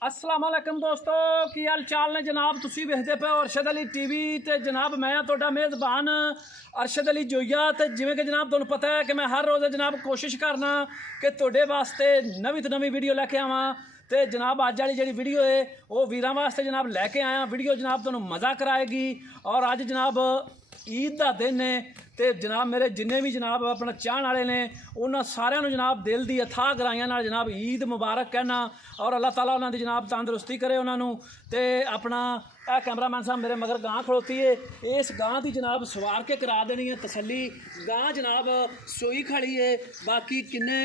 अस्सलाम वालेकुम दोस्तों की हाल चाल ने जनाब तुसी वेखदे पे अरशद अली टीवी ते जनाब मैं तुहाडा मेज़बान अरशद अली जोइया ते जिवें कि जनाब तुहानूं पता है कि मैं हर रोज़ जनाब कोशिश करना कि तुहाडे वास्ते नवीं तो नवीं वीडियो लैके आवां ते जनाब अज वाली जिहड़ी वीडियो है वो वीरां वास्ते जनाब लैके आया वीडियो जनाब तुहानूं मज़ा कराएगी। और अज जनाब ईद का दिन है तो जनाब मेरे जिन्ने भी जनाब अपना चाहने वाले ने उन्होंने सारिਆਂ ਨੂੰ जनाब दिल की अथाह गराइयां नाल जनाब ईद मुबारक कहना और अल्लाह ताला उन्होंने जनाब तंदुरुस्ती करे उन्होंने तो अपना कैमरामैन साहब मेरे मगर गां खड़ोती है इस गां की जनाब सवार के करा देनी है तसली गां जनाब सोई खड़ी है बाकी किन्ने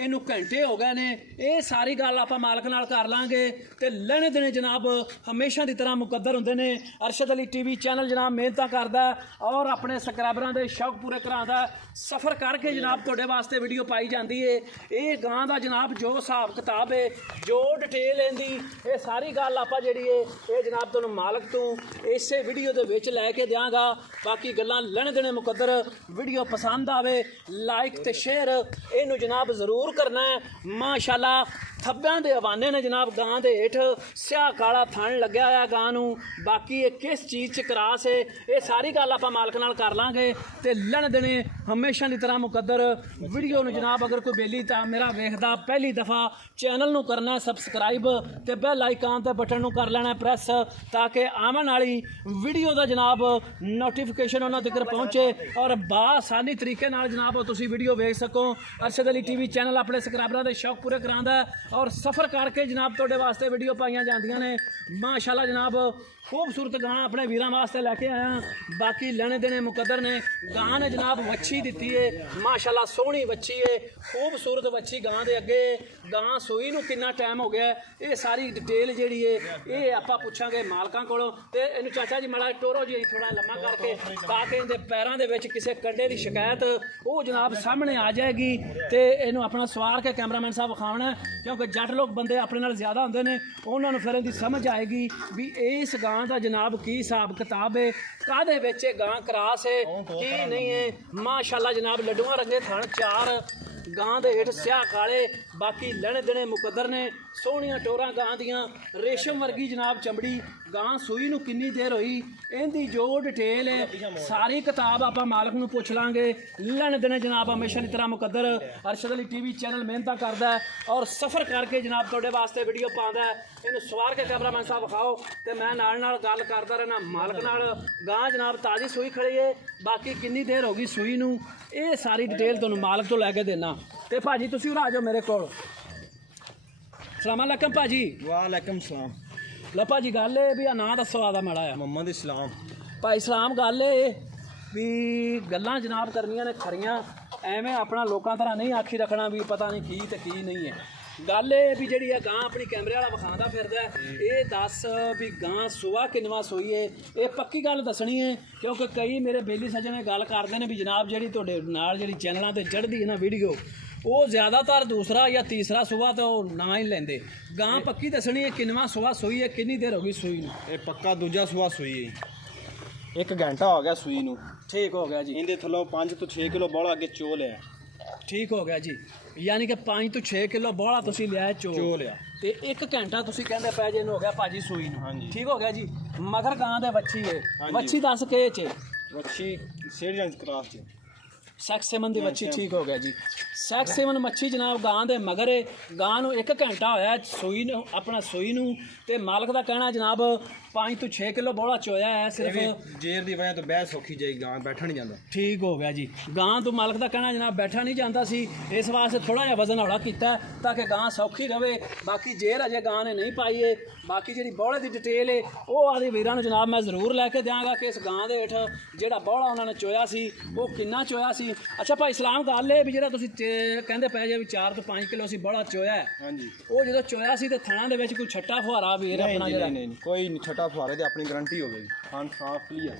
इनू घंटे हो गए ने ये सारी गल आप मालक नाल कर लांगे तो लेने देने जनाब हमेशा की तरह मुकद्दर होंदे ने। अरशद अली टीवी चैनल जनाब मेहनत करता और अपने सबसक्राइबरां दे शौक पूरे करांदा सफ़र करके जनाब तुहाडे वास्ते वीडियो पाई जाती है। ये गां दा जनाब जो हिसाब किताब है जो डिटेल इहदी ये सारी गल आप जिहड़ी है ये जनाब तुहानूं मालक तो इसे वीडियो दे विच लैके देंगा। बाकी गल्लां लेने देने मुकद्दर वीडियो पसंद आवे लाइक ते शेयर इनू जनाब जरूर करना है। माशाल्लाह थब्बियां दे हवाने ने जनाब गां दे हेठ स्याह काला थण लग्या होया गां नूं बाकी ये किस चीज़ च क्रास है ये सारी गल आप मालक नाल कर लांगे ते लेने देने हमेशा की तरह मुकद्दर वीडियो नूं जनाब अगर कोई बेली तो मेरा वेखदा पहली दफ़ा चैनल नूं करना है सबसक्राइब ते बैल आइकन ते बटन नूं कर लेना प्रेस ताकि आवन वाली वीडियो का जनाब नोटिफिकेशन उन्हां तक पहुँचे और बासानी तरीके नाल जनाब तुसीं वीडियो वेख सको। अरशद अली टीवी चैनल अपने सबसक्राइबरां दे शौक पूरे करांदा और सफ़र करके जनाब तुहाडे वास्ते वीडियो पाइयां जांदियां ने। माशाल्लाह जनाब खूबसूरत गां अपने वीरां वास्ते लैके आया बाकी लेने देने मुकद्दर ने। गां ने जनाब वच्छी दी है माशाल्लाह सोहनी वच्छी है खूबसूरत वच्छी गां दे अगे गां सूई नूं कितना टाइम हो गया ये सारी डिटेल जिहड़ी है ये आपां पुछांगे मालकां कोलों ते इहनूं चाचा जी माड़ा टोरो जी थोड़ा लम्मा करके ताकि इहदे पैरां दे विच किसी कंडे की शिकायत वो जनाब सामने आ जाएगी तो इहनूं अपना सवार के कैमरामैन साहब विखाउणा क्योंकि जट लोग बंदे अपने नाल ज़्यादा होंदे ने उन्हां नूं फिर इहदी समझ आएगी भी इस गां दा जनाब की हिसाब किताब है काहदे विच गां क्रास है की नहीं है। माशाल्लाह जनाब लड्डूआं रंगे थण चार गां दे हेठ स्याह काले बाकी लेने देने मुकद्दर ने सोहणियां टोरां गां दियां रेशम वर्गी जनाब चमड़ी गां सूई नूं किन्नी देर होई इहदी जो डिटेल है सारी किताब आप मालक नूं पुछ लांगे। लेने देने जनाब हमेशा की तरह मुकद्दर अरशद अली टीवी चैनल मेहनत करता है और सफ़र करके जनाब तुहाडे वास्ते वीडियो पाउंदा है इहनूं सवार के कैमरामैन साहब विखाओ तो मैं नाल नाल गल करदा रहना मालक नाल। गां जनाब ताज़ी सूई खड़ी है बाकी किन्नी देर हो गई सूई नूं ये सारी डिटेल तुहानूं मालक तो लैके देना। तो भाजी तुसीं उरा आ जाओ मेरे कोल। सलाम अलैकुम भाजी। वालेकुम सलाम। लो भाजी गल है भी नां दसो आदा माड़ा आ मोहम्मद इस्लाम। भाई सलाम गल है भी गल्लां जनाब करनियां ने खरियां एवें अपना लोकां तरह नहीं आखी रखना भी पता नहीं की ते की नहीं है। गल है भी जिहड़ी गां अपनी कैमरे वाला विखांदा फिरदा ये दस भी गां सुआ किनवा सोई है ये पक्की गल दसनी है क्योंकि कई मेरे बेली सज्जने गल करते हैं भी जनाब जिहड़ी तुहाडे नाल जिहड़ी चैनलों ते चढ़दी है ना वीडियो वो ज़्यादातर दूसरा या तीसरा सुबह तो ना ही लेंदे। गां पक्की दसनी है किनवा सुबह सोई है किन्नी देर हो गई सूई नूं ये पक्का दूजा सुबह सूई है 1 घंटा हो गया सूई नूं। ठीक हो गया जी। इहदे थल्लों 5 तो 6 किलो बड़ा अगे चोल है। ठीक हो गया जी यानी कि 5 तो 6 किलो बड़ा तुसीं लिया चोल है ते 1 घंटा तुसीं कहंदे पै जे हो गया भाजी सूई नूं। हाँ जी। ठीक हो गया जी। मगर गां दे वच्छी है हाँ जी। वच्छी दस के च वच्छी सेड़ियां क्रास च सैक्स सेवन की मच्छी। ठीक हो गया जी। सैक्स सेवन मच्छी जनाब गां दे मगर है गां नूं 1 घंटा होया सूई नूं अपना सूई नूं ते मालक का कहना जनाब 5 तो 6 किलो बोला चोया है सिर्फ जेर की वजह तो बह सौखी जाएगी गां बैठा नहीं जाता। ठीक हो गया जी। गां तो मालक का कहना जनाब बैठा नहीं जाता सी इस वास्ते थोड़ा जिहा वजन हौला किया ताकि गां सौखी रहे बाकी जेर अजे गां ने नहीं पाई है बाकी जी बौले की डिटेल है वो आदि वीरां नूं जनाब मैं जरूर लैके देंगा कि इस गां दे हेठ जिहड़ा बौला उन्होंने चोया सी वो किन्ना चोया सी। अच्छा भाई सलाम गल है भी जिहड़ा तुसीं कहंदे पै जे भी 4 तो 5 किलो सी बौला चोया है। हाँ जी। वो जो चोया सी ते थणा दे विच कोई छट्टा फुहारा वीर अपना जिहड़ा नहीं कोई छठा फुहारे ते अपनी गारंटी हो गई खान साफ क्लियर।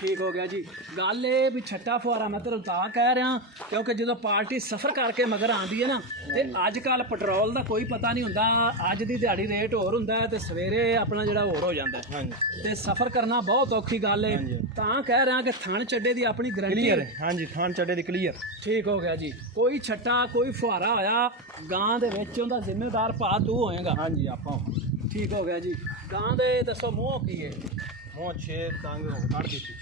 ਠੀਕ ਹੋ ਗਿਆ ਜੀ। ਗੱਲ ਇਹ ਵੀ ਛੱਟਾ ਫੁਆਰਾ ਮੈਂ ਤੈਨੂੰ ਤਾਂ ਕਹਿ ਰਿਹਾ ਕਿਉਂਕਿ ਜਦੋਂ ਪਾਰਟੀ ਸਫ਼ਰ ਕਰਕੇ ਮਗਰ ਆਉਂਦੀ ਹੈ ਨਾ ਤੇ ਅੱਜ ਕੱਲ ਪੈਟਰੋਲ ਦਾ ਕੋਈ ਪਤਾ ਨਹੀਂ ਹੁੰਦਾ। ਅੱਜ ਦੀ ਦਿਹਾੜੀ ਰੇਟ ਹੋਰ ਹੁੰਦਾ ਹੈ ਤੇ ਸਵੇਰੇ ਆਪਣਾ ਜਿਹੜਾ ਹੋਰ ਹੋ ਜਾਂਦਾ ਹੈ। ਹਾਂਜੀ ਤੇ ਸਫ਼ਰ ਕਰਨਾ ਬਹੁਤ ਔਖੀ ਗੱਲ ਹੈ। ਤਾਂ ਕਹਿ ਰਿਹਾ ਕਿ ਥਣ ਚੱਡੇ ਦੀ ਆਪਣੀ ਗਰੰਟੀ ਕਲੀਅਰ ਹਾਂਜੀ ਥਾਣ ਚੱਡੇ ਦੀ ਕਲੀਅਰ। ਠੀਕ ਹੋ ਗਿਆ ਜੀ। ਕੋਈ ਛੱਟਾ ਕੋਈ ਫੁਹਾਰਾ ਹੋਇਆ ਗਾਂ ਦੇ ਵਿੱਚ ਉਹਦਾ ਜ਼ਿੰਮੇਦਾਰ ਭਾ ਤੂੰ ਹੋਏਗਾ। ਹਾਂਜੀ ਆਪਾਂ ਠੀਕ ਹੋ ਗਿਆ ਜੀ। ਗਾਂ ਦੇ ਦੱਸੋ ਮੂੰਹ ਕੀ ਹੈ? ਮੂੰਹ 6 ਤੰਗ ਕੱਢ ਦਿੱਤੀ।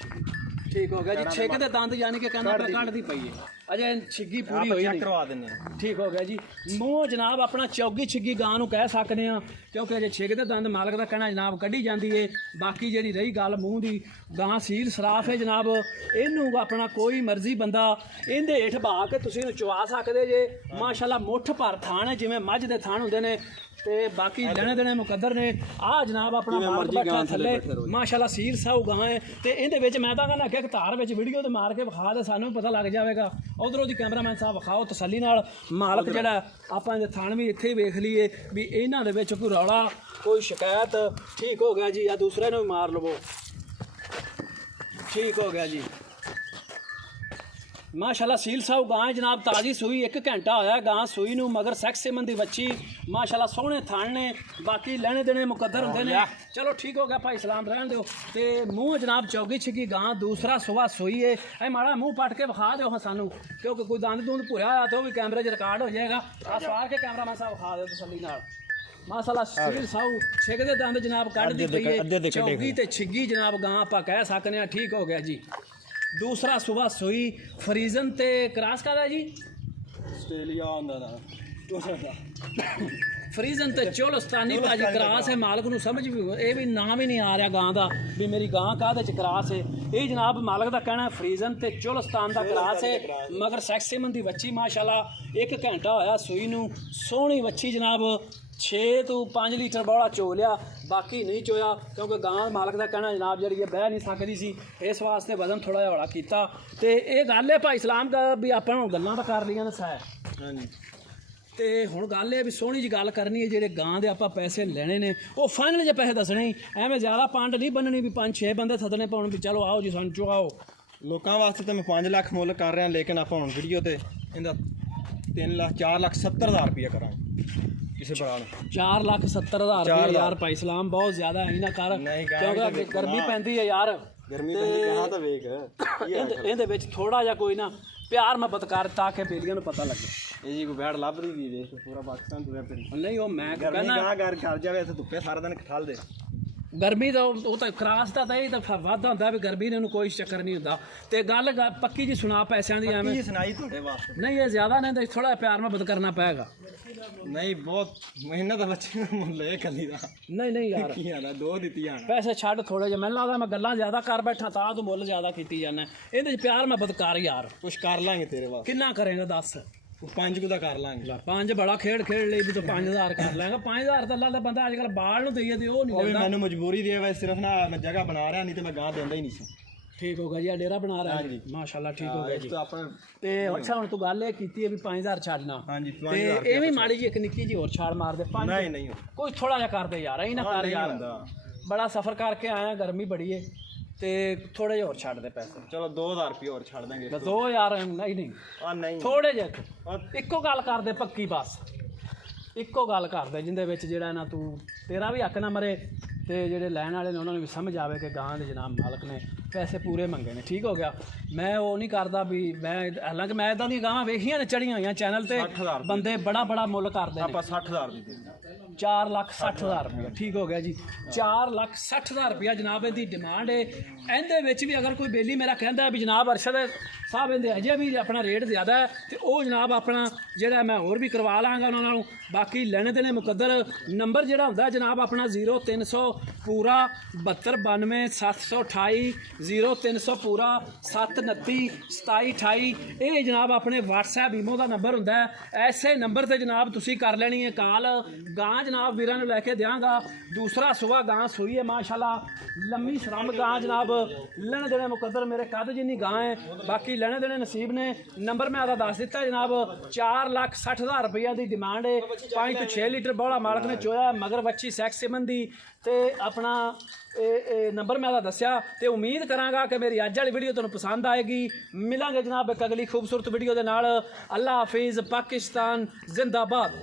ਠੀਕ ਹੋ ਗਿਆ ਜੀ। ਛਿੱਕ ਦੇ ਦੰਦ ਯਾਨੀ ਕਿ ਕਹਿੰਦਾ ਮੈਂ ਕੱਢਦੀ ਪਈ ਹੈ ਅਜੇ ਛਿੱਗੀ ਪੂਰੀ ਹੋਈ ਚੈੱਕ ਨਹੀਂ। ਕਰਵਾ ਦਿੰਦੇ ਆ। ਠੀਕ ਹੋ ਗਿਆ ਜੀ। ਮੂੰਹ ਜਨਾਬ ਆਪਣਾ ਚੌਗੀ ਛਿੱਗੀ ਗਾਂ ਨੂੰ ਕਹਿ ਸਕਦੇ ਆ ਕਿਉਂਕਿ ਅਜੇ ਛਿੱਕ ਦੇ ਦੰਦ ਮਾਲਕ ਦਾ ਕਹਿਣਾ ਜਨਾਬ ਕੱਢੀ ਜਾਂਦੀ ਏ। ਬਾਕੀ ਜਿਹੜੀ ਰਹੀ ਗੱਲ ਮੂੰਹ ਦੀ ਗਾਂ ਸੀਲ ਸਰਾਫ ਹੈ ਜਨਾਬ। ਇਹਨੂੰ ਆਪਣਾ ਕੋਈ ਮਰਜ਼ੀ ਬੰਦਾ ਇਹਦੇ ਹੇਠ ਬਾ ਕੇ ਤੁਸੀਂ ਇਹਨੂੰ ਚਵਾ ਸਕਦੇ ਜੇ। ਮਾਸ਼ਾਅੱਲਾ ਮੁੱਠ ਭਰ ਥਾਣ ਹੈ ਜਿਵੇਂ ਮੱਝ ਦੇ ਥਾਣ ਹੁੰਦੇ ਨੇ ਤੇ ਬਾਕੀ ਲੈਣੇ ਦੇਣੇ ਮੁਕੱਦਰ ਨੇ। ਆਹ ਜਨਾਬ ਆਪਣਾ ਮਾਲਕ ਬੈਠਾ ਥੱਲੇ ਮਾਸ਼ਾਅੱਲਾ ਸੀਲ ਸਾਊ ਗਾਂ ਹੈ ਤੇ ਇਹਦੇ ਵਿੱਚ ਮੈਂ ਤਾਂ ਕਹਿੰਦਾ ਅੱਗੇ ਧਾਰ ਵਿੱਚ ਵੀਡੀਓ ਤੇ ਮਾਰ ਕੇ ਵਿਖਾ ਦੇ ਸਾਨੂੰ ਪਤਾ ਲੱਗ ਜਾਵੇਗਾ। ਉਧਰੋਂ ਦੀ ਕੈਮਰਾਮੈਨ ਸਾਹਿਬ ਵਿਖਾਓ ਤਸੱਲੀ ਨਾਲ। ਮਾਲਕ ਜਿਹੜਾ ਆਪਾਂ ਇਹਦੇ ਥਾਣ ਵੀ ਇੱਥੇ ਹੀ ਵੇਖ ਲਈਏ ਵੀ ਇਹਨਾਂ ਦੇ ਵਿੱਚ ਕੋਈ ਰੌਲਾ ਕੋਈ ਸ਼ਿਕਾਇਤ। ਠੀਕ ਹੋ ਗਿਆ ਜੀ। ਆ ਦੂਸਰੇ ਨੂੰ ਵੀ ਮਾਰ ਲਵੋ। ਠੀਕ ਹੋ ਗਿਆ ਜੀ। ਮਾਸ਼ਾਅੱਲਾ ਸੀਲ ਸਾਹਿਬ ਗਾਂ ਜਨਾਬ ਤਾਜ਼ੀ ਸੂਈ 1 ਘੰਟਾ ਹੋਇਆ ਗਾਂ ਸੂਈ ਨੂੰ ਮਗਰ ਸੈਕਸ ਸਿਮਨ ਦੀ ਵੱਛੀ ਮਾਸ਼ਾਅੱਲਾ ਸੋਹਣੇ ਥਣ ਨੇ। ਬਾਕੀ ਲੈਣੇ ਦੇਣੇ ਮੁਕੱਦਰ ਹੁੰਦੇ ਨੇ। ਚਲੋ ਠੀਕ ਹੋ ਗਿਆ ਭਾਈ ਸਲਾਮ ਰਹਿਣ ਦਿਓ। ਤੇ ਮੂੰਹ ਜਨਾਬ ਚੌਗੀ ਛਿੱਗੀ ਗਾਂ ਦੂਸਰਾ ਸੁਬਾ ਸੂਈ ਏ। ਇਹ ਮਾੜਾ ਮੂੰਹ ਪੱਟ ਕੇ ਵਿਖਾ ਦਿਓ ਹਾਂ ਸਾਨੂੰ ਕਿਉਂਕਿ ਕੋਈ ਦੰਦ ਦੁੰਦ ਭੁਰਿਆ ਹੋਇਆ ਤਾਂ ਉਹ ਵੀ ਕੈਮਰੇ 'ਚ ਰਿਕਾਰਡ ਹੋ ਜਾਏਗਾ। ਆ ਸਵਾਰ ਕੇ ਕੈਮਰਾਮੈਨ ਸਾਹਿਬ ਵਿਖਾ ਦਿਓ ਤਸੱਲੀ ਨਾਲ। ਮਾਸ਼ਾਅੱਲਾ ਸੀਲ ਸਾਊ ਛਿੱਕ ਦੇ ਦੰਦ ਜਨਾਬ ਕੱਢਦੀ ਪਈ ਏ। ਚੌਗੀ ਤੇ ਛਿੱਗੀ ਜਨਾਬ ਗਾਂ ਆਪਾਂ ਕਹਿ ਸਕਦੇ ਹਾਂ। ਠੀਕ ਹੋ ਗਿਆ ਜੀ। ਦੂਸਰਾ ਸੁਬਾ ਸੂਈ ਫਰੀਜ਼ਨ ਤੇ ਕਰਾਸ ਕਾਹਦਾ ਜੀ? ਆਸਟ੍ਰੇਲੀਆ ਹੁੰਦਾ ਦਾ ਫਰੀਜ਼ਨ ਤੇ ਚੋਲਸਤਾਨੀ ਭਾਜੀ ਕਰਾਸ ਹੈ। ਮਾਲਕ ਨੂੰ ਸਮਝ ਵੀ ਇਹ ਵੀ ਨਾਮ ਹੀ ਨਹੀਂ ਆ ਰਿਹਾ ਗਾਂ ਦਾ ਵੀ ਮੇਰੀ ਗਾਂ ਕਾਹਦੇ ਚ ਕਰਾਸ ਹੈ। ਇਹ ਜਨਾਬ ਮਾਲਕ ਦਾ ਕਹਿਣਾ ਫਰੀਜ਼ਨ ਤੇ ਚੋਲਸਤਾਨ ਦਾ ਕਰਾਸ ਹੈ ਮਗਰ ਸੈਕਸੀਮਨ ਦੀ ਵੱਛੀ ਮਾਸ਼ਾਅੱਲਾ 1 ਘੰਟਾ ਹੋਇਆ ਸੂਈ ਨੂੰ। ਸੋਹਣੀ ਵੱਛੀ ਜਨਾਬ 6 ਤੋਂ 5 ਲੀਟਰ ਬੌਲਾ ਚੋ ਲਿਆ। ਬਾਕੀ ਨਹੀਂ ਚੋਇਆ ਕਿਉਂਕਿ ਗਾਂ ਮਾਲਕ ਦਾ ਕਹਿਣਾ ਜਨਾਬ ਜਿਹੜੀ ਇਹ ਬਹਿ ਨਹੀਂ ਸਕਦੀ ਸੀ ਇਸ ਵਾਸਤੇ ਵਜ਼ਨ ਥੋੜਾ ਜਿਹਾ ਹੌਲਾ ਕੀਤਾ। ਤੇ ਇਹ ਗੱਲ ਹੈ ਭਾਈ ਸਲਾਮ ਦਾ ਵੀ ਆਪਾਂ ਹੁਣ ਗੱਲਾਂ ਤਾਂ ਕਰ ਲਈਆਂ ਦੱਸਿਆ। ਹਾਂਜੀ ਤੇ ਹੁਣ ਗੱਲ ਇਹ ਵੀ ਸੋਹਣੀ ਜੀ ਗੱਲ ਕਰਨੀ ਹੈ ਜਿਹੜੇ ਗਾਂ ਦੇ ਆਪਾਂ ਪੈਸੇ ਲੈਣੇ ਨੇ ਉਹ ਫਾਈਨਲ ਜੇ ਪੈਸੇ ਦੱਸਣੇ। ਐਵੇਂ ਜ਼ਿਆਦਾ ਪੰਡ ਨਹੀਂ ਬੰਨਣੀ ਵੀ 5-6 ਬੰਦੇ ਸੱਦਣੇ ਪਾਉਣ ਵੀ ਚਲੋ ਆਓ ਜੀ ਸਾਨੂੰ ਚੁਆਓ। ਲੋਕਾਂ ਵਾਸਤੇ ਤਾਂ ਮੈਂ 5 ਲੱਖ ਮੁੱਲ ਕਰ ਰਿਹਾ ਲੇਕਿਨ ਆਪਾਂ ਹੁਣ ਵੀਡੀਓ ਤੇ ਇਹਦਾ 4,70,000 ਰੁਪਇਆ ਕਰਾਂਗੇ ਕਿਸੇ ਬੜਾ ਨੂੰ। 4,70,000 ਰੁਪਏ ਯਾਰ ਭਾਈ ਸਲਾਮ ਬਹੁਤ ਜ਼ਿਆਦਾ ਹੈ ਨਾ ਕਰ ਕਿਉਂਕਿ ਗਰਮੀ ਪੈਂਦੀ ਹੈ ਯਾਰ। ਗਰਮੀ ਪੈਂਦੀ ਕਹਾਂ ਤਾਂ ਵੇਖ ਇਹਦੇ ਵਿੱਚ ਥੋੜਾ ਜਿਹਾ ਕੋਈ ਨਾ ਪਿਆਰ ਮੁਹੱਬਤ ਕਰ ਤਾਂ ਕਿ ਬੇਲੀਆਂ ਨੂੰ ਪਤਾ ਲੱਗੇ। ਇਹ ਜੀ ਕੋਈ ਬੈੜ ਲੱਭਦੀ ਵੀ ਵੇਖ ਪੂਰਾ ਪਾਕਿਸਤਾਨ ਤੁਰਿਆ ਫਿਰੀ। ਨਹੀਂ ਉਹ ਮੈਂ ਗਰਮੀ ਕਹਿੰਦਾ ਗਾਂ ਕਰ ਜਾਵੇ ਇੱਥੇ ਧੁੱਪੇ ਸਾਰਾ ਦਿਨ ਖਠਾਲ ਦੇ। ਗਰਮੀ ਦਾ ਉਹ ਤਾਂ ਕਰਾਸ ਦਾ ਤਾਂ ਇਹ ਤਾਂ ਵਾਧਾ ਹੁੰਦਾ ਵੀ ਗਰਮੀ ਨੇ ਉਹਨੂੰ ਕੋਈ ਚੱਕਰ ਨਹੀਂ ਹੁੰਦਾ। ਤੇ ਗੱਲ ਪੱਕੀ ਜੀ ਸੁਣਾ ਪੈਸਿਆਂ ਦੀ ਐਵੇਂ ਕੀ ਸੁਣਾਈ ਤੁਹਾਡੇ ਵਾਸਤੇ? ਨਹੀਂ ਇਹ ਜ਼ਿਆਦਾ ਨਹੀਂ ਤਾਂ ਥੋੜਾ ਪਿਆਰ ਮੁਹੱਬਤ ਕਰਨਾ ਪਏਗਾ। ਨਹੀਂ ਬਹੁਤ ਮਿਹਨਤ ਦਾ ਬੱਚੇ ਨੂੰ ਮੁੱਲ ਇਹ ਕੱਲੀ ਦਾ ਨਹੀਂ ਯਾਰ ਕੀ ਆਣਾ 2 ਦਿੱਤੀ ਜਾਣਾ। ਪੈਸੇ ਛੱਡ ਥੋੜੇ ਜਿਹਾ। ਮੈਨੂੰ ਲੱਗਦਾ ਮੈਂ ਗੱਲਾਂ ਜ਼ਿਆਦਾ ਕਰ ਬੈਠਾ ਤਾਂ ਤੂੰ ਮੁੱਲ ਜ਼ਿਆਦਾ ਕੀਤੀ ਜਾਂਦਾ। ਇਹਦੇ 'ਚ ਪਿਆਰ ਮੁਹੱਬਤ ਕਰ ਯਾਰ। ਕੁਛ ਕਰ ਲਾਂਗੇ ਤੇਰੇ ਵਾਸਤੇ। ਕਿੰਨਾ ਕਰੇਗਾ ਦੱਸ? 5 ਕੁ ਦਾ ਕਰ ਲਾਂਗੇ। 5 ਬੜਾ ਖੇਡ ਲਈ ਵੀ ਤੂੰ 5,000 ਕਰ ਲੈਂਗਾ। 5,000 ਤਾਂ ਅੱਲਾ ਦਾ ਬੰਦਾ ਅੱਜ ਕੱਲ੍ਹ ਬਾਲ ਨੂੰ ਦਈਏ ਤੇ ਉਹ ਨਹੀਂ ਉਹ ਵੀ ਲੈਂਦਾ। ਮੈਨੂੰ ਮਜਬੂਰੀ ਦੀ ਹੈ ਸਿਰਫ ਨਾ ਮੈਂ ਜਗ੍ਹਾ ਬਣਾ ਰਿਹਾ ਨਹੀਂ ਤੇ ਮੈਂ ਗਾਂ ਦਿੰਦਾ ਹੀ ਨਹੀਂ ਸੀ। ਠੀਕ ਹੋ ਗਿਆ ਜੀ। ਆ ਡੇਰਾ ਬਣਾ ਰਿਹਾ ਜੀ ਮਾਸ਼ਾਅੱਲਾ। ਠੀਕ ਹੋ ਗਿਆ ਜੀ। ਤਾਂ ਆਪਾਂ ਤੇ ਅੱਛਾ ਹੁਣ ਤੂੰ ਗੱਲ ਇਹ ਕੀਤੀ ਹੈ ਵੀ 5,000 ਛੱਡਣਾ। ਹਾਂਜੀ ਤੇ ਇਹ ਵੀ ਮਾੜੀ ਜੀ ਇੱਕ ਨਿੱਕੀ ਜੀ ਹੋਰ ਛਾੜ ਮਾਰ ਦੇ। 5 ਨਹੀਂ ਕੋਈ ਥੋੜਾ ਜਿਹਾ ਕਰਦੇ ਯਾਰ। ਇਹ ਨਾ ਕਰ ਯਾਰ। ਬੜਾ ਸਫ਼ਰ ਕਰਕੇ ਆਇਆ ਗਰਮੀ ਬੜੀ ਏ ਤੇ ਥੋੜੇ ਜਿਹਾ ਹੋਰ ਛੱਡ ਦੇ ਪੈਸੇ। ਚਲੋ 2,000 ਰੁਪਏ ਹੋਰ ਛੱਡ ਦਾਂਗੇ। 2,000 ਨਹੀਂ ਆ ਨਹੀਂ ਥੋੜੇ ਜਿਹੇ ਇੱਕੋ ਗੱਲ ਕਰਦੇ ਪੱਕੀ ਬਸ। ਇੱਕੋ ਗੱਲ ਕਰਦੇ ਜਿੰਦੇ ਵਿੱਚ ਜਿਹੜਾ ਨਾ ਤੂੰ ਤੇਰਾ ਵੀ ਹੱਕ ਨਾ ਮਰੇ ਤੇ ਜਿਹੜੇ ਲੈਣ ਵਾਲੇ ਨੇ ਉਹਨਾਂ ਨੂੰ ਵੀ ਸਮਝ ਆਵੇ ਕਿ ਗਾਂ ਦੇ ਜਨਾਬ ਮਾਲਕ ਨੇ ਪੈਸੇ ਪੂਰੇ ਮੰਗੇ ਨੇ। ਠੀਕ ਹੋ ਗਿਆ। ਮੈਂ ਉਹ ਨਹੀਂ ਕਰਦਾ ਵੀ ਮੈਂ ਹਾਲਾਂਕਿ ਮੈਂ ਇਦਾਂ ਦੀਆਂ ਗਾਵਾਂ ਵੇਖੀਆਂ ਨੇ ਚੜੀਆਂ ਹੋਈਆਂ ਚੈਨਲ ਤੇ ਬੰਦੇ ਬੜਾ ਮੁੱਲ ਕਰਦੇ ਨੇ। ਆਪਾਂ 60,000 ਦੀ ਦੇ 4,60,000 ਰੁਪਇਆ। ਠੀਕ ਹੋ ਗਿਆ ਜੀ। 4,60,000 ਰੁਪਇਆ ਜਨਾਬ ਇਹਦੀ ਡਿਮਾਂਡ ਹੈ। ਇਹਦੇ ਵਿੱਚ ਵੀ ਅਗਰ ਕੋਈ ਬੇਲੀ ਮੇਰਾ ਕਹਿੰਦਾ ਵੀ ਜਨਾਬ ਅਰਸ਼ਦ ਸਾਹਿਬ ਇਹਦੇ ਅਜੇ ਵੀ ਆਪਣਾ ਰੇਟ ਜ਼ਿਆਦਾ ਹੈ ਤੇ ਉਹ ਜਨਾਬ ਆਪਣਾ ਜਿਹੜਾ ਮੈਂ ਹੋਰ ਵੀ ਕਰਵਾ ਲਾਂਗਾ ਉਹਨਾਂ ਨਾਲੋਂ। ਬਾਕੀ ਲੈਣੇ ਦੇਣੇ ਮੁਕੱਦਰ। ਨੰਬਰ ਜਿਹੜਾ ਹੁੰਦਾ ਜਨਾਬ ਆਪਣਾ 0300 ਪੂਰਾ 7292 728 0300 ਪੂਰਾ 729 2728। ਇਹ ਜਨਾਬ ਆਪਣੇ WhatsApp ਈਮੋ ਦਾ ਨੰਬਰ ਹੁੰਦਾ ਹੈ। ਐਸੇ ਨੰਬਰ ਤੇ ਜਨਾਬ ਤੁਸੀਂ ਕਰ ਲੈਣੀ ਹੈ ਕਾਲ। ਗਾਂ ਜਨਾਬ ਵੀਰਾਂ ਨੂੰ ਲੈ ਕੇ ਦਿਆਂਗਾ। ਦੂਸਰਾ ਸੂਆ ਗਾਂ ਸੂਈ ਹੈ ਮਾਸ਼ਾਅੱਲਾ, ਲੰਮੀ ਸਰੰਬ ਗਾਂ ਜਨਾਬ, ਲੈਣੇ ਦੇਣੇ ਮੁਕੱਦਰ ਮੇਰੇ ਕੱਦ ਜਿੰਨੀ ਗਾਂ ਹੈ, ਬਾਕੀ ਲੈਣੇ ਦੇਣੇ ਨਸੀਬ ਨੇ। ਨੰਬਰ ਮੈਂ ਆਦਾ ਦੱਸ ਦਿੱਤਾ ਜਨਾਬ, 4,60,000 ਰੁਪਈਆ ਦੀ ਡਿਮਾਂਡ ਹੈ। 5 ਤੋਂ 6 ਲੀਟਰ ਬੋਲਾ ਮਾਲਕ ਨੇ ਚੋਇਆ, ਮਗਰ ਵੱਛੀ ਸੈਕਸ ਸਿਮਨ ਦੀ। ਤੇ ਆਪਣਾ ਇਹ ਨੰਬਰ ਮੈਂ ਆਦਾ ਦੱਸਿਆ ਤੇ ਉਮੀਦ ਕਰਾਂਗਾ ਕਿ ਮੇਰੀ ਅੱਜ ਵਾਲੀ ਵੀਡੀਓ ਤੁਹਾਨੂੰ ਪਸੰਦ ਆਏਗੀ। ਮਿਲਾਂਗੇ ਜਨਾਬ ਇੱਕ ਅਗਲੀ ਖੂਬਸੂਰਤ ਵੀਡੀਓ ਦੇ ਨਾਲ। ਅੱਲਾ ਹਾਫਿਜ਼, ਪਾਕਿਸਤਾਨ ਜ਼ਿੰਦਾਬਾਦ।